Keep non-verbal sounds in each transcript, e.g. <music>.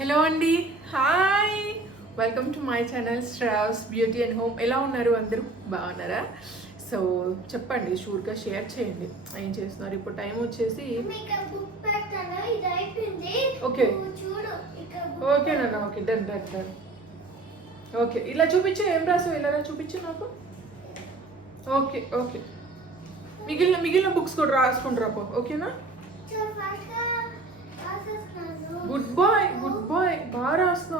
Hello అండి hi welcome to my channel straws beauty and home ఎలా ఉన్నారు అందరూ? బాగున్నారా? సో చెప్పండి షూర్గా షేర్ చేయండి. ఏం చేస్తున్నారు? ఇప్పుడు టైం వచ్చేసి ఓకే. ఓకే నాన్న okay done done done okay ఇలా చూపించు ఏం రాసావు? ఇలా చూపించు నాకు? ఓకే ఓకే మిగిలిన మిగిలిన బుక్స్ కూడా రాసుకుంటారా ఓకేనా సో ఫస్ట్గా రాసేస్తున్నాను గుడ్ బాయ్ గుడ్ బాయ్ బాగా రాస్తున్నావు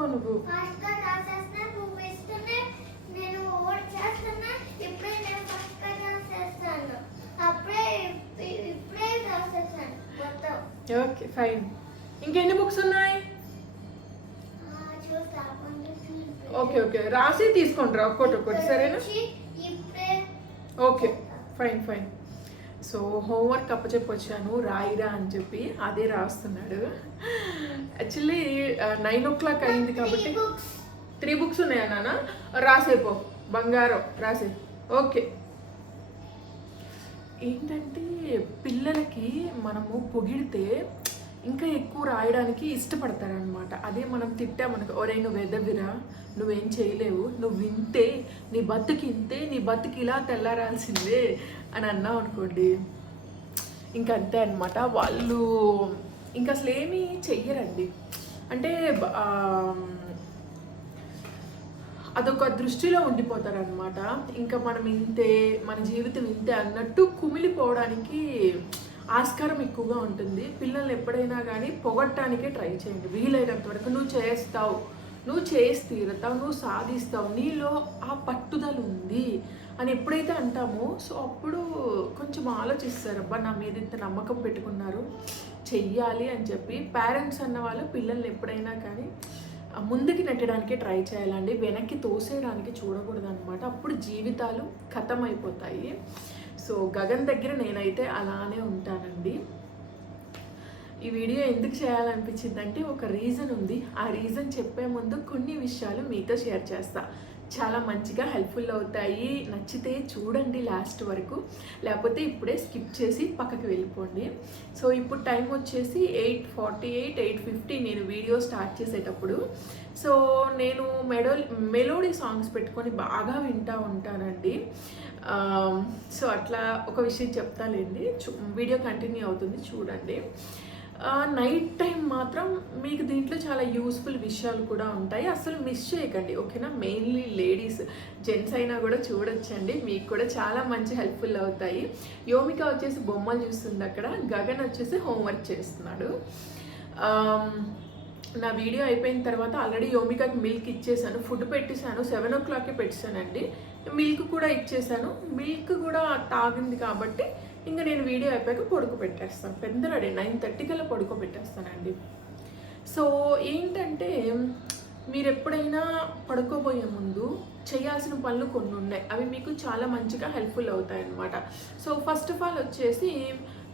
నువ్వు ఫస్ట్గా రాసేస్తున్నా నువ్వు ఇస్తూనే నేను ఓట్ చేస్తున్నా ఇప్పుడే నేను ఫస్ట్గా రాసేస్తాను అప్పుడే ఇప్- ఇప్పుడే రాసేస్తాను మొత్తం. ఓకే ఫైన్ ఇంకెన్ని బుక్స్ ఉన్నాయి. ఓకే ఓకే రాసి తీసుకుంటారా ఒక్కటి ఒక్కటి సరేనా? Okay fine fine so homework అప్పచెప్పొచ్చాను రాయిరా అని చెప్పి అదే రాస్తున్నాడు. యాక్చువల్లీ నైన్ ఓ క్లాక్ అయింది కాబట్టి త్రీ బుక్స్ ఉన్నాయా నాన్న? రాసేపో బంగారం రాసే. ఓకే. ఏంటంటే పిల్లలకి మనము పొగిడితే ఇంకా ఎక్కువ రాయడానికి ఇష్టపడతారనమాట అదే మనం తిట్టామనుకో ఒరే నువ్వు ఎదవిరా? నువ్వేం చేయలేవు. నువ్వు వింటే నీ బతుకింతే నీ బతుకి ఇలా తెల్లారాల్సిందే. అని అన్నావు అనుకోండి. ఇంకా అంతే అనమాట వాళ్ళు ఇంకా అసలు ఏమీ చెయ్యరండి. అంటే అదొక దృష్టిలో ఉండిపోతారనమాట ఇంకా మనం ఇంతే మన జీవితం ఇంతే అన్నట్టు కుమిలిపోవడానికి ఆస్కారం ఎక్కువగా ఉంటుంది. పిల్లల్ని ఎప్పుడైనా కానీ పొగట్టడానికే ట్రై చేయండి. వీలైనంత వరకు నువ్వు చేస్తావు నువ్వు చేసి తీరుతావు నువ్వు సాధిస్తావు. నీలో ఆ పట్టుదల ఉంది. అని ఎప్పుడైతే అంటామో సో అప్పుడు కొంచెం ఆలోచిస్తారు అబ్బా నా మీద ఇంత నమ్మకం పెట్టుకున్నారు చెయ్యాలి అని చెప్పి. పేరెంట్స్ అన్న వాళ్ళు పిల్లల్ని ఎప్పుడైనా కానీ ముందుకి నెట్టడానికి ట్రై చేయాలండి. వెనక్కి తోసేయడానికి చూడకూడదు అనమాట అప్పుడు జీవితాలు ఖతం అయిపోతాయి సో గగన్ దగ్గర నేనైతే అలానే ఉంటానండి. ఈ వీడియో ఎందుకు చేయాలనిపించిందంటే ఒక రీజన్ ఉంది. ఆ రీజన్ చెప్పే ముందు కొన్ని విషయాలు మీతో షేర్ చేస్తాను చాలా మంచిగా హెల్ప్ఫుల్ అవుతాయి. నచ్చితే చూడండి లాస్ట్ వరకు. లేకపోతే ఇప్పుడే స్కిప్ చేసి పక్కకి వెళ్ళిపోండి. సో ఇప్పుడు టైం వచ్చేసి eight forty eight eight fifty నేను వీడియో స్టార్ట్ చేసేటప్పుడు. సో నేను మెడో మెలోడీ సాంగ్స్ పెట్టుకొని బాగా వింటూ ఉంటానండి. సో అట్లా ఒక విషయం చెప్తాలేండి. చూ వీడియో కంటిన్యూ అవుతుంది చూడండి. నైట్ టైం మాత్రం మీకు దీంట్లో చాలా యూస్ఫుల్ విషయాలు కూడా ఉంటాయి. అసలు మిస్ చేయకండి ఓకేనా మెయిన్లీ లేడీస్ జెంట్స్ అయినా కూడా చూడొచ్చండి. మీకు కూడా చాలా మంచి హెల్ప్ఫుల్ అవుతాయి. యోమిక వచ్చేసి బొమ్మలు చూస్తుంది అక్కడ. గగన్ వచ్చేసి హోంవర్క్ చేస్తున్నాడు. నా వీడియో అయిపోయిన తర్వాత ఆల్రెడీ యోమికాకి మిల్క్ ఇచ్చేసాను. ఫుడ్ పెట్టేశాను. సెవెన్ ఓ క్లాక్కి పెట్టేశానండి మిల్క్ కూడా ఇచ్చేసాను. మిల్క్ కూడా తాగింది కాబట్టి ఇంకా నేను వీడియో అయిపోయాక పొడుకు పెట్టేస్తాను. పెద్దరాడే నైన్ థర్టీ పొడుకు పెట్టేస్తానండి. సో ఏంటంటే మీరు ఎప్పుడైనా పడుకోబోయే ముందు చేయాల్సిన పనులు కొన్ని ఉన్నాయి అవి మీకు చాలా మంచిగా హెల్ప్ఫుల్ అవుతాయి అన్నమాట సో ఫస్ట్ ఆఫ్ ఆల్ వచ్చేసి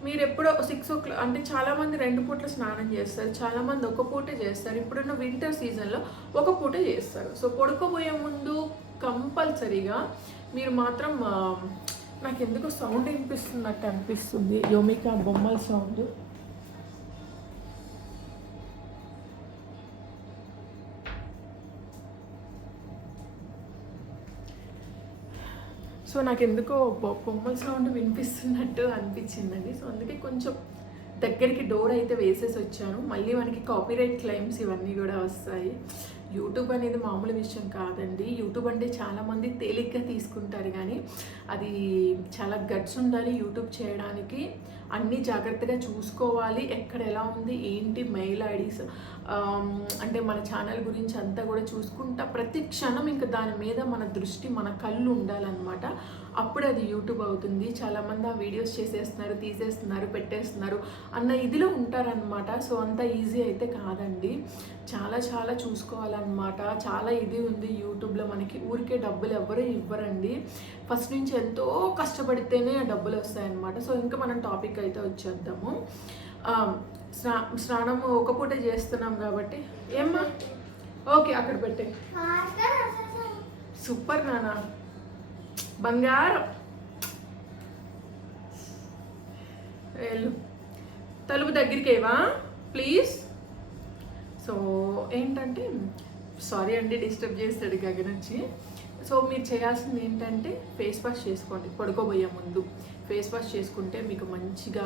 మీరు ఎప్పుడో సిక్స్ ఓ క్లాక్ అంటే చాలామంది రెండు పూట్ల స్నానం చేస్తారు చాలామంది ఒక పూటే చేస్తారు. ఇప్పుడున్న వింటర్ సీజన్లో ఒక పూటే చేస్తారు. సో పడుకోబోయే ముందు కంపల్సరీగా మీరు మాత్రం నాకు ఎందుకో సౌండ్ వినిపిస్తున్నట్టు అనిపిస్తుంది. యోమిక బొమ్మల సౌండ్ సో నాకు ఎందుకో బొ- బొమ్మల సౌండ్ వినిపిస్తున్నట్టు అనిపించిందండి. సో అందుకే కొంచెం దగ్గరికి డోర్ అయితే వేసేసి వచ్చాను మళ్ళీ మనకి కాపీరైట్ క్లైమ్స్ ఇవన్నీ కూడా వస్తాయి. యూట్యూబ్ అనేది మామూలు విషయం కాదండి. యూట్యూబ్ అంటే చాలామంది తేలిగ్గా తీసుకుంటారు కానీ అది చాలా గట్స్ ఉండాలి యూట్యూబ్ చేయడానికి. అన్నీ జాగ్రత్తగా చూసుకోవాలి. ఎక్కడ ఎలా ఉంది ఏంటి మెయిల్ ఐడీస్ అంటే మన ఛానల్ గురించి అంతా కూడా చూసుకుంటా ప్రతి క్షణం ఇంకా దాని మీద మన దృష్టి మన కళ్ళు ఉండాలన్నమాట. అప్పుడు అది యూట్యూబ్ అవుతుంది. చాలామంది ఆ వీడియోస్ చేసేస్తున్నారు తీసేస్తున్నారు పెట్టేస్తున్నారు అన్న ఇదిలో ఉంటారనమాట సో అంత ఈజీ అయితే కాదండి. చాలా చాలా చూసుకోవాలన్నమాట. చాలా ఇది ఉంది యూట్యూబ్లో మనకి. ఊరికే డబ్బులు ఎవ్వరూ ఇవ్వరండి. ఫస్ట్ నుంచి ఎంతో కష్టపడితేనే ఆ డబ్బులు వస్తాయన్నమాట. సో ఇంకా మనం టాపిక్ అయితే వచ్చేద్దాము. స్నా స్నానం ఒక పూట చేస్తున్నాం కాబట్టి. ఏమ్మా? ఓకే అక్కడ పెట్టే. సూపర్ నానా. బంగారం. వెళ్ళు. తలుపు దగ్గరికేవా? ప్లీజ్. సో ఏంటంటే సారీ అండి డిస్టర్బ్ చేస్తాడు గగనొచ్చి. సో మీరు చేయాల్సింది ఏంటంటే ఫేస్ వాష్ చేసుకోండి పడుకోబోయే ముందు. ఫేస్ వాష్ చేసుకుంటే మీకు మంచిగా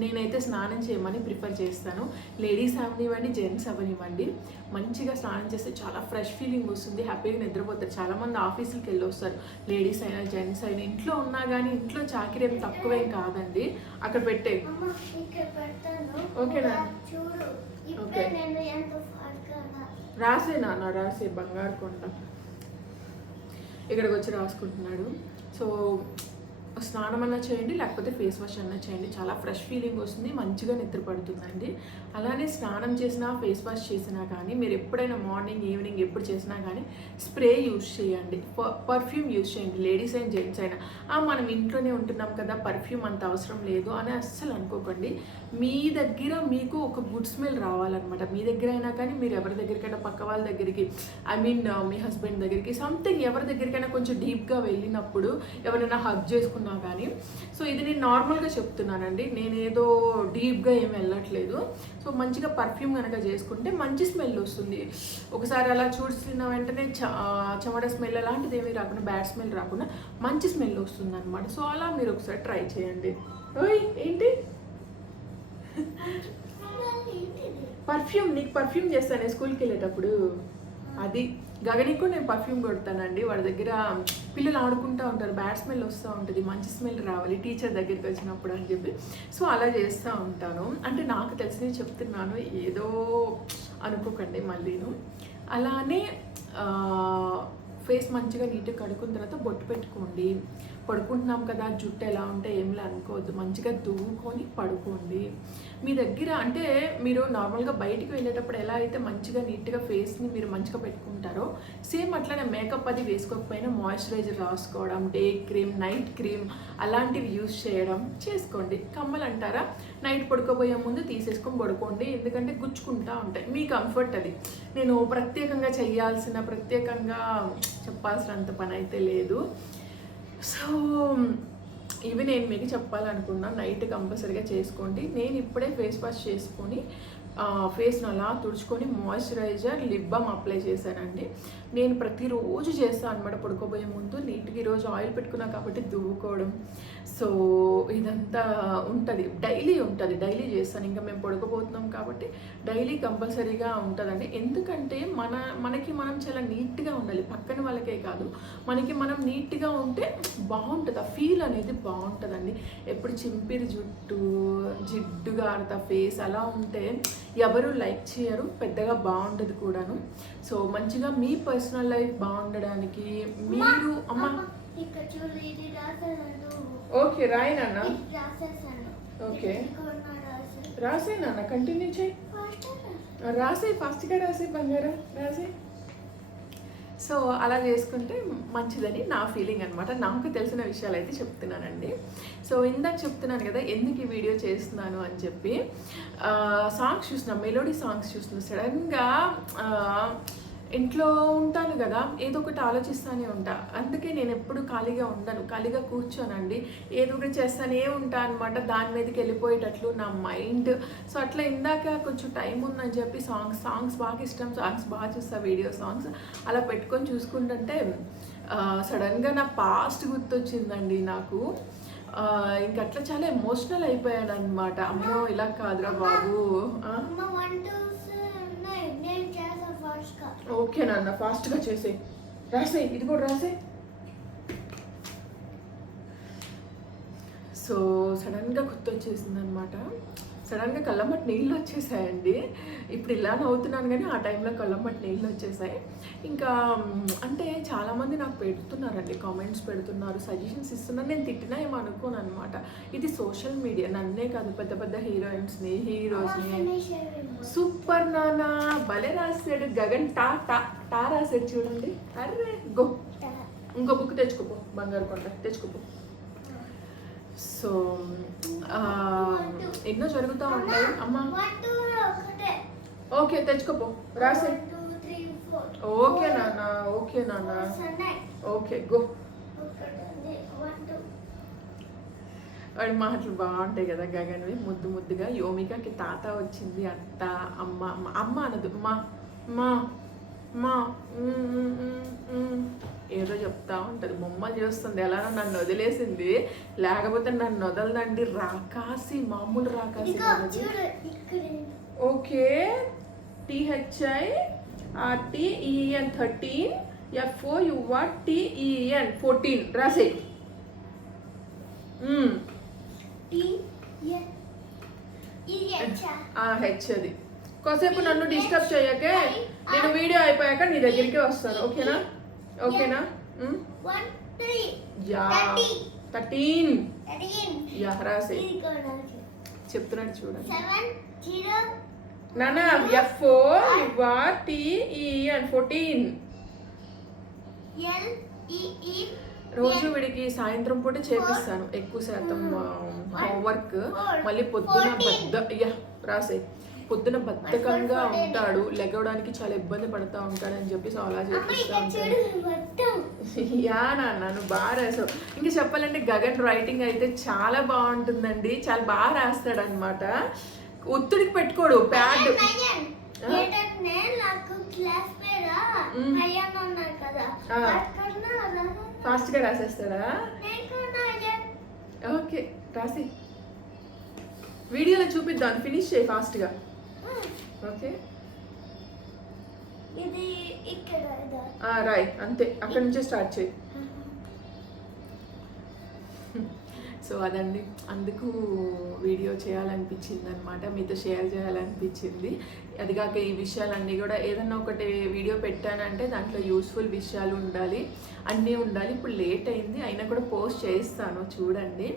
నేనైతే స్నానం చేయమని ప్రిఫర్ చేస్తాను. లేడీస్ అవనివ్వండి జెంట్స్ అవనివ్వండి. మంచిగా స్నానం చేస్తే చాలా ఫ్రెష్ ఫీలింగ్ వస్తుంది హ్యాపీగా నిద్రపోతారు. చాలామంది ఆఫీసులకి వెళ్ళి వస్తారు లేడీస్ అయినా జెంట్స్ అయినా ఇంట్లో ఉన్నా కానీ ఇంట్లో చాకరీ ఏం తక్కువేం కాదండి. అక్కడ పెట్టే. ఓకేనా? ఓకే. నేను ఎంత ఫాస్ట్గా రాసే నాన్న రాసే బంగారు కొండ. ఇక్కడికి వచ్చి రాసుకుంటున్నాడు. సో స్నానం అన్నా చేయండి లేకపోతే ఫేస్ వాష్ అన్నా చేయండి. చాలా ఫ్రెష్ ఫీలింగ్ వస్తుంది మంచిగా నిద్రపడుతుందండి అలానే స్నానం చేసినా ఫేస్ వాష్ చేసినా కానీ మీరు ఎప్పుడైనా మార్నింగ్ ఈవినింగ్ ఎప్పుడు చేసినా కానీ స్ప్రే యూస్ చేయండి. పర్ఫ్యూమ్ యూస్ చేయండి. లేడీస్ అయిన జెంట్స్ అయినా. మనం ఇంట్లోనే ఉంటున్నాం కదా పర్ఫ్యూమ్ అంత అవసరం లేదు అని అస్సలు అనుకోకండి. మీ దగ్గర మీకు ఒక గుడ్ స్మెల్ రావాలన్నమాట. మీ దగ్గర అయినా కానీ మీరు ఎవరి దగ్గరికైనా పక్క వాళ్ళ దగ్గరికి ఐ మీన్ మీ హస్బెండ్ దగ్గరికి సంథింగ్ ఎవరి దగ్గరికైనా కొంచెం డీప్గా వెళ్ళినప్పుడు ఎవరైనా హగ్ చేసుకున్న కానీ. సో ఇది నేను నార్మల్గా చెప్తున్నానండి. నేను ఏదో డీప్గా ఏం వెళ్ళట్లేదు. సో మంచిగా పర్ఫ్యూమ్ కనుక చేసుకుంటే మంచి స్మెల్ వస్తుంది. ఒకసారి అలా చూసిన వెంటనే చెమట స్మెల్ అలాంటిది ఏమీ రాకుండా బ్యాడ్ స్మెల్ రాకుండా మంచి స్మెల్ వస్తుంది అనమాట సో అలా మీరు ఒకసారి ట్రై చేయండి. ఓయ్ ఏంటి? <laughs> పర్ఫ్యూమ్ నీకు పర్ఫ్యూమ్ చేస్తాను స్కూల్కి వెళ్ళేటప్పుడు? అది గగనికి కూడా నేను పర్ఫ్యూమ్ కొడతానండి. వాడి దగ్గర పిల్లలు ఆడుకుంటూ ఉంటారు. బ్యాడ్ స్మెల్ వస్తూ ఉంటుంది. మంచి స్మెల్ రావాలి. టీచర్ దగ్గరికి వచ్చినప్పుడు అని చెప్పి. సో అలా చేస్తూ ఉంటాను. అంటే నాకు తెలిసినవి చెప్తున్నాను. ఏదో అనుకోకండి మళ్ళీను. అలానే ఫేస్ మంచిగా నీట్గా కడుక్కున్న తర్వాత బొట్టు పెట్టుకోండి. పడుకుంటున్నాం కదా జుట్టు ఎలా ఉంటే ఏమిలా అనుకోవద్దు. మంచిగా దువ్వుకొని పడుకోండి. మీ దగ్గర అంటే మీరు నార్మల్గా బయటికి వెళ్ళేటప్పుడు ఎలా అయితే మంచిగా నీట్గా ఫేస్ని మీరు మంచిగా పెట్టుకుంటారో సేమ్ అట్లనే మేకప్ అది వేసుకోకపోయినా మాయిశ్చరైజర్ రాసుకోవడం డే క్రీమ్ నైట్ క్రీమ్ అలాంటివి యూస్ చేయడం చేసుకోండి. కమ్మలు అంటారా? నైట్ పడుకోబోయే ముందు తీసేసుకొని పడుకోండి. ఎందుకంటే గుచ్చుకుంటా ఉంటాయి. మీ కంఫర్ట్ అది. నేను ప్రత్యేకంగా చేయాల్సిన ప్రత్యేకంగా చెప్పాల్సినంత పని అయితే లేదు. సో ఇవి నేను మీకు చెప్పాలనుకున్నా నైట్ కంపల్సరీగా చేసుకోండి. నేను ఇప్పుడే ఫేస్ వాష్ చేసుకొని ఫేస్ను అలా తుడుచుకొని మాయిశ్చరైజర్ లిప్ బామ్ అప్లై చేశానండి. నేను ప్రతిరోజు చేస్తాను అనమాట పడుకోబోయే ముందు. నీట్గా ఈరోజు ఆయిల్ పెట్టుకున్నా కాబట్టి దువ్వుకోవడం. సో ఇదంతా ఉంటుంది. డైలీ ఉంటుంది. డైలీ చేస్తాను. ఇంకా మేము పడుకోబోతున్నాం కాబట్టి డైలీ కంపల్సరీగా ఉంటుందండి. ఎందుకంటే మన మనకి మనం చాలా నీట్గా ఉండాలి. పక్కన వాళ్ళకే కాదు. మనకి మనం నీట్గా ఉంటే బాగుంటుంది. ఆ ఫీల్ అనేది బాగుంటుందండి. ఎప్పుడు చింపిరి జుట్టు జిడ్డుగా ఆడతా ఫేస్ అలా ఉంటే ఎవరు లైక్ చేయరు పెద్దగా బాగుంటుంది కూడాను. సో మంచిగా మీ పర్సనల్ లైఫ్ బాగుండడానికి మీరు అమ్మ. ఓకే రాయి నాన్న. ఓకే. రాసే నాన్న కంటిన్యూ చేయి. రాసే ఫాస్ట్గా రాసే బంగారం రాసే సో అలా చేసుకుంటే మంచిదని నా ఫీలింగ్ అనమాట నాకు తెలిసిన విషయాలు అయితే చెప్తున్నానండి. సో ఇందాక చెప్తున్నాను కదా ఎందుకు ఈ వీడియో చేస్తున్నాను అని చెప్పి సాంగ్స్ చూసిన మెలోడీ సాంగ్స్ చూసిన సడన్గా ఇంట్లో ఉంటాను కదా ఏదో ఒకటి ఆలోచిస్తూనే ఉంటా. అందుకే నేను ఎప్పుడు ఖాళీగా ఉండను. ఖాళీగా కూర్చోనండి. ఏదో ఒకటి చేస్తానే ఉంటా అనమాట దాని మీదకి వెళ్ళిపోయేటట్లు నా మైండ్. సో అట్లా ఇందాక కొంచెం టైం ఉందని చెప్పి సాంగ్స్ సాంగ్స్ బాగా ఇష్టం. సాంగ్స్ బాగా చూస్తా వీడియో సాంగ్స్ అలా పెట్టుకొని చూసుకుంటుంటే సడన్గా నా పాస్ట్ గుర్తొచ్చిందండి నాకు. ఇంకట్లా ఇంక అట్లా చాలా ఎమోషనల్ అయిపోయాను అనమాట అమ్మో ఇలా కాదురా బాబు. ఓకే నాన్న ఫాస్ట్గా చేసే రాసే ఇది కూడా రాసే సో సడన్గా గుర్తొచ్చేసింది అనమాట సడన్గా కళ్ళమ్మటి నీళ్ళు వచ్చేసాయండి. ఇప్పుడు ఇలా నవ్వుతున్నాను కానీ ఆ టైంలో కళ్ళమ్మటి నీళ్ళు వచ్చేసాయి. ఇంకా అంటే చాలామంది నాకు పెడుతున్నారండి కామెంట్స్ పెడుతున్నారు సజెషన్స్ ఇస్తున్నారు. నేను తిట్టినా ఏమో అనుకోను అనమాట ఇది సోషల్ మీడియా నన్నే కాదు పెద్ద పెద్ద హీరోయిన్స్ని హీరోస్ని. సూపర్ నానా భలే రాశాడు. గగన్ టా టా టా రాశాడు చూడండి. అరే గో. ఇంకో బుక్ తెచ్చుకోపో బంగారు కొండ తెచ్చుకోపో. సో ఎన్నో జరుగుతూ ఉంటాయి. అమ్మ. ఓకే తెచ్చుకోపో. రాసే. ఓకే నాన్న. ఓకే నాన్న. Okay go. ఒకటి వాడి మాటలు బాగుంటాయి కదా గగన్వి. ముద్దు ముద్దుగా. యోమికకి తాత వచ్చింది అత్త అమ్మ అమ్మ. అన్నది అనదు. మా మా మా. ఏదో చెప్తా ఉంటుంది. బొమ్మలు చేస్తుంది. ఎలా నన్ను వదిలేసింది. లేకపోతే నన్ను వదలదండి. రాకాసి మామూలు రాకాసి okay. T H I R T E E N thirteen F O U R T E N fourteen. రాసే హెచ్ అది. కాసేపు నన్ను డిస్టర్బ్ చేయకే నేను వీడియో అయిపోయాక నీ దగ్గరికి వస్తాను. ఓకేనా? ఓకేనా? యా థర్టీ థర్టీన్ యా రాసే. చెప్తున్నాడు చూడండి. జీరో నాన్న ఎఫ్ఓ యువర్ టిఈఎన్ ఫోర్టీన్ రోజు వీడికి సాయంత్రం పూట చేపిస్తాను. ఎక్కువ శాతం హోంవర్క్ మళ్ళీ పొద్దున బద్ద యా రాసే. పొద్దున బద్ధకంగా ఉంటాడు లెగవడానికి చాలా ఇబ్బంది పడతా ఉంటాడు అని చెప్పి సో అలా చేపిస్తా మొత్తం. యా నాన్న నువ్వు బాగా రాసావు. ఇంకా చెప్పాలంటే గగన్ రైటింగ్ అయితే చాలా బాగుంటుందండి. చాలా బాగా రాస్తాడు అనమాట ఒత్తిడికి పెట్టుకోడు ప్యాడ్. అక్కడ ఫాస్ట్గా రాసేస్తాడా? ఓకే రాసి. వీడియోలో చూపిద్దాం ఫినిష్ చేయి ఫాస్ట్గా ఓకే. ఇది ఇక్కడ రాయ్ అంతే. అక్కడి నుంచే స్టార్ట్ చేయి. <laughs> సో అదండి. అందుకు వీడియో చేయాలనిపించింది అనమాట మీతో షేర్ చేయాలనిపించింది. అదిగాక ఈ విషయాలన్నీ కూడా ఏదన్నా ఒకటి వీడియో పెట్టానంటే దాంట్లో యూస్ఫుల్ విషయాలు ఉండాలి. అన్నీ ఉండాలి. ఇప్పుడు లేట్ అయింది. అయినా కూడా పోస్ట్ చేస్తాను చూడండి.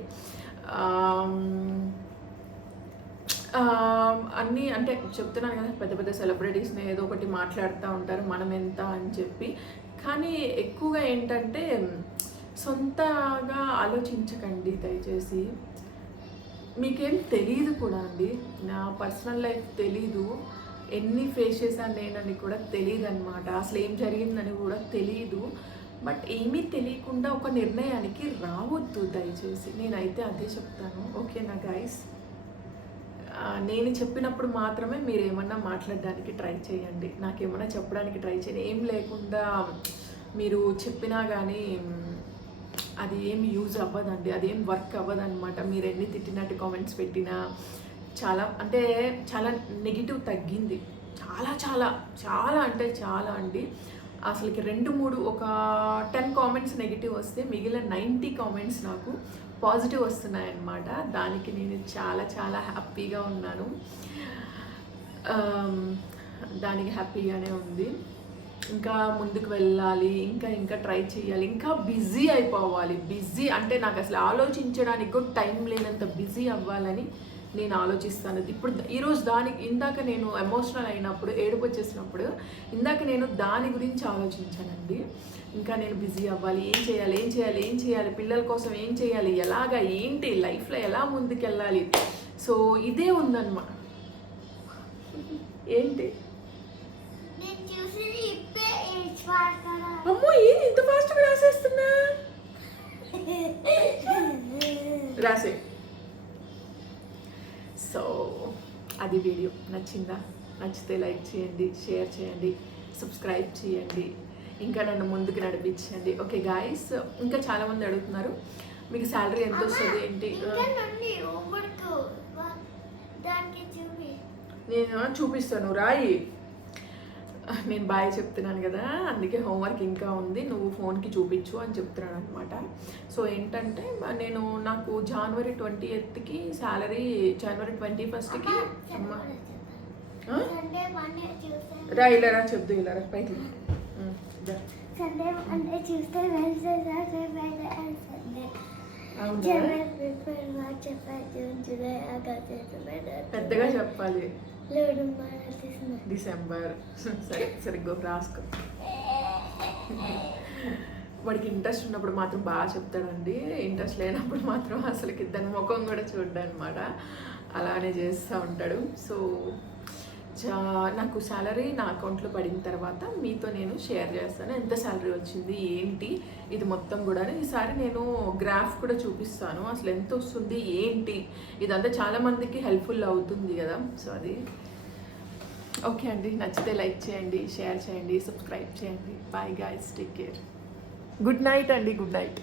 అన్నీ అంటే చెప్తున్నాను కదా పెద్ద పెద్ద సెలబ్రిటీస్ని ఏదో ఒకటి మాట్లాడుతూ ఉంటారు మనం ఎంత అని చెప్పి. కానీ ఎక్కువగా ఏంటంటే సొంతగా ఆలోచించకండి దయచేసి. మీకేం తెలియదు కూడా అండి. నా పర్సనల్ లైఫ్ తెలీదు. ఎన్ని ఫేస్ చేశాను నేనని కూడా తెలియదు అనమాట అసలు ఏం జరిగిందని కూడా తెలియదు బట్ ఏమీ తెలియకుండా ఒక నిర్ణయానికి రావద్దు దయచేసి. నేనైతే అదే చెప్తాను. ఓకేనా గైస్ నేను చెప్పినప్పుడు మాత్రమే మీరు ఏమన్నా మాట్లాడడానికి ట్రై చేయండి. నాకేమన్నా చెప్పడానికి ట్రై చేయండి. ఏం లేకుండా మీరు చెప్పినా కానీ అది ఏం యూజ్ అవ్వదండి. అది ఏం వర్క్ అవ్వదన్నమాట. మీరు ఎన్ని తిట్టినట్టు కామెంట్స్ పెట్టినా చాలా అంటే చాలా నెగిటివ్ తగ్గింది. చాలా చాలా చాలా అంటే చాలా అండి. అసలుకి రెండు మూడు ఒక టెన్ కామెంట్స్ నెగిటివ్ వస్తే మిగిలిన నైంటీ కామెంట్స్ నాకు పాజిటివ్ వస్తున్నాయన్నమాట. దానికి నేను చాలా చాలా హ్యాపీగా ఉన్నాను. దానికి హ్యాపీగానే ఉంది. ఇంకా ముందుకు వెళ్ళాలి ఇంకా ఇంకా ట్రై చేయాలి ఇంకా బిజీ అయిపోవాలి. బిజీ అంటే నాకు అసలు ఆలోచించడానికి కూడా టైం లేనంత బిజీ అవ్వాలని నేను ఆలోచిస్తాను. ఇప్పుడు ఈరోజు దానికి ఇందాక నేను ఎమోషనల్ అయినప్పుడు ఏడుపు వచ్చేసినప్పుడు ఇందాక నేను దాని గురించి ఆలోచించానండి. ఇంకా నేను బిజీ అవ్వాలి ఏం చేయాలి ఏం చేయాలి ఏం చేయాలి పిల్లల కోసం ఏం చేయాలి ఎలాగా ఏంటి లైఫ్లో ఎలా ముందుకెళ్ళాలి? సో ఇదే ఉందన్నమాట ఏంటి? అమ్మో ఏంది ఇంత ఫాస్ట్గా రాసేస్తున్నా? <laughs> రాసే సో అది వీడియో నచ్చిందా? నచ్చితే లైక్ చేయండి షేర్ చేయండి సబ్స్క్రైబ్ చేయండి ఇంకా నన్ను ముందుకు నడిపించండి. ఓకే గాయస్ ఇంకా చాలామంది అడుగుతున్నారు మీకు శాలరీ ఎంత వస్తుంది ఏంటి? నేను చూపిస్తాను రాయి. నేను బాయ్ చెప్తున్నాను కదా అందుకే హోంవర్క్ ఇంకా ఉంది నువ్వు ఫోన్కి చూపించు అని చెప్తున్నాను అనమాట సో ఏంటంటే నేను నాకు జనవరి ట్వంటీ ఎయిత్కి శాలరీ జనవరి ట్వంటీ ఫస్ట్కి రా ఇలా రా చెప్దు ఇలా రా పైకి పెద్దగా చెప్పాలి. డిసెంబర్ సరే సరిగ్గా రాసుకో. వాడికి ఇంట్రెస్ట్ ఉన్నప్పుడు మాత్రం బాగా చెప్తాడండి. ఇంట్రెస్ట్ లేనప్పుడు మాత్రం అసలుకి దాని ముఖం కూడా చూడ్డా అనమాట అలానే చేస్తూ ఉంటాడు. సో నాకు శాలరీ నా అకౌంట్లో పడిన తర్వాత మీతో నేను షేర్ చేస్తాను. ఎంత శాలరీ వచ్చింది ఏంటి ఇది మొత్తం కూడా ఈసారి నేను గ్రాఫ్ కూడా చూపిస్తాను. అసలు ఎంత వస్తుంది ఏంటి ఇదంతా చాలామందికి హెల్ప్ఫుల్ అవుతుంది కదా. సో అది ఓకే అండి. నచ్చితే లైక్ చేయండి షేర్ చేయండి సబ్స్క్రైబ్ చేయండి. Bye guys take care good night అండి. Good night